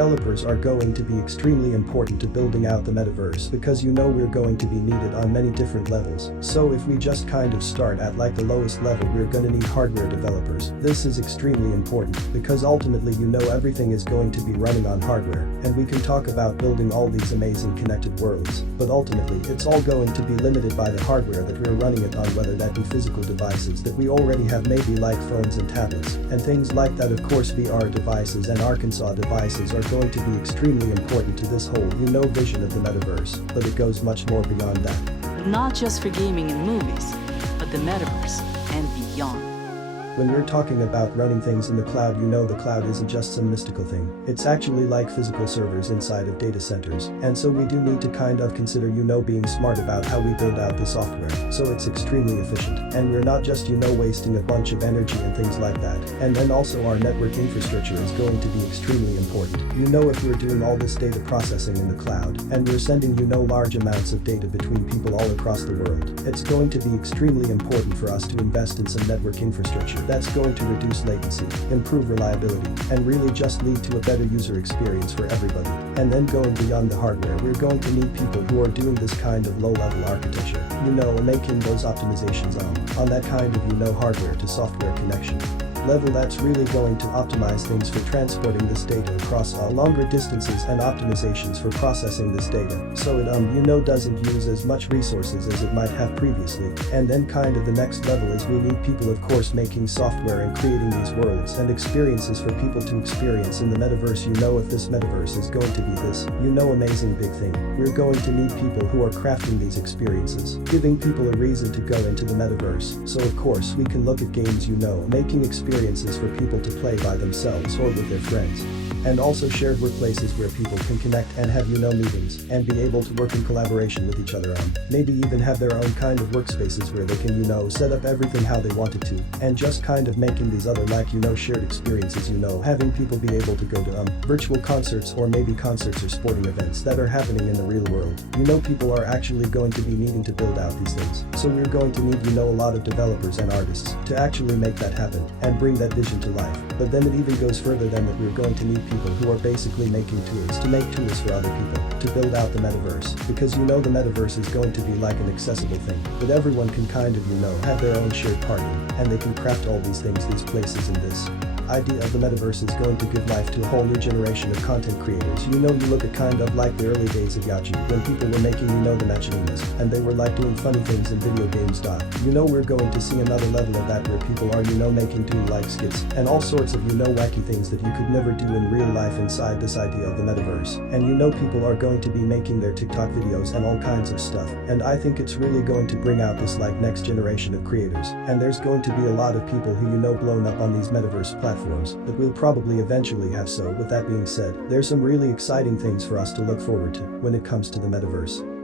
developers are going to be extremely important to building out the metaverse because we're going to be needed on many different levels. So if we just kind of start at like the lowest level, we're gonna need hardware developers. This is extremely important because ultimately everything is going to be running on hardware, and we can talk about building all these amazing connected worlds, but ultimately it's all going to be limited by the hardware that we're running it on, whether that be physical devices that we already have, maybe like phones and tablets and things like that. Of course, VR devices and Arkansas devices are going to be extremely important to this whole vision of the metaverse, but it goes much more beyond that. But not just for gaming and movies, but the metaverse and beyond. When we're talking about running things in the cloud, the cloud isn't just some mystical thing. It's actually like physical servers inside of data centers, and so we do need to kind of consider being smart about how we build out the software so it's extremely efficient, and we're not just wasting a bunch of energy and things like that. And then also our network infrastructure is going to be extremely important. If we're doing all this data processing in the cloud and we're sending large amounts of data between people all across the world, it's going to be extremely important for us to invest in some network infrastructure that's going to reduce latency, improve reliability, and really just lead to a better user experience for everybody. And then going beyond the hardware, we're going to need people who are doing this kind of low-level architecture, making those optimizations on that kind of hardware to software connection level that's really going to optimize things for transporting this data across longer distances and optimizations for processing this data so it doesn't use as much resources as it might have previously. And then kind of the next level is we need people, of course, making software and creating these worlds and experiences for people to experience in the metaverse. If this metaverse is going to be this amazing big thing, we're going to need people who are crafting these experiences, giving people a reason to go into the metaverse. So of course we can look at games, making experiences for people to play by themselves or with their friends. And also shared workplaces where people can connect and have meetings and be able to work in collaboration with each other on, maybe even have their own kind of workspaces where they can set up everything how they wanted to, and just kind of making these other like shared experiences, having people be able to go to virtual concerts or maybe concerts or sporting events that are happening in the real world. People are actually going to be needing to build out these things, so we're going to need a lot of developers and artists to actually make that happen and bring that vision to life. But then it even goes further than that. We're going to need people who are basically making tools to make tools for other people to build out the metaverse, because the metaverse is going to be like an accessible thing that everyone can kind of have their own shared party, and they can craft all these things, these places, in this idea of the metaverse is going to give life to a whole new generation of content creators. You look at kind of like the early days of Yachi, when people were making the Machininas, and they were like doing funny things in video games. We're going to see another level of that where people are making toon like skits and all sorts of wacky things that you could never do in real life inside this idea of the metaverse. And people are going to be making their TikTok videos and all kinds of stuff, and I think it's really going to bring out this like next generation of creators, and there's going to be a lot of people who blown up on these metaverse platforms that we'll probably eventually have. So with that being said, there's some really exciting things for us to look forward to when it comes to the metaverse.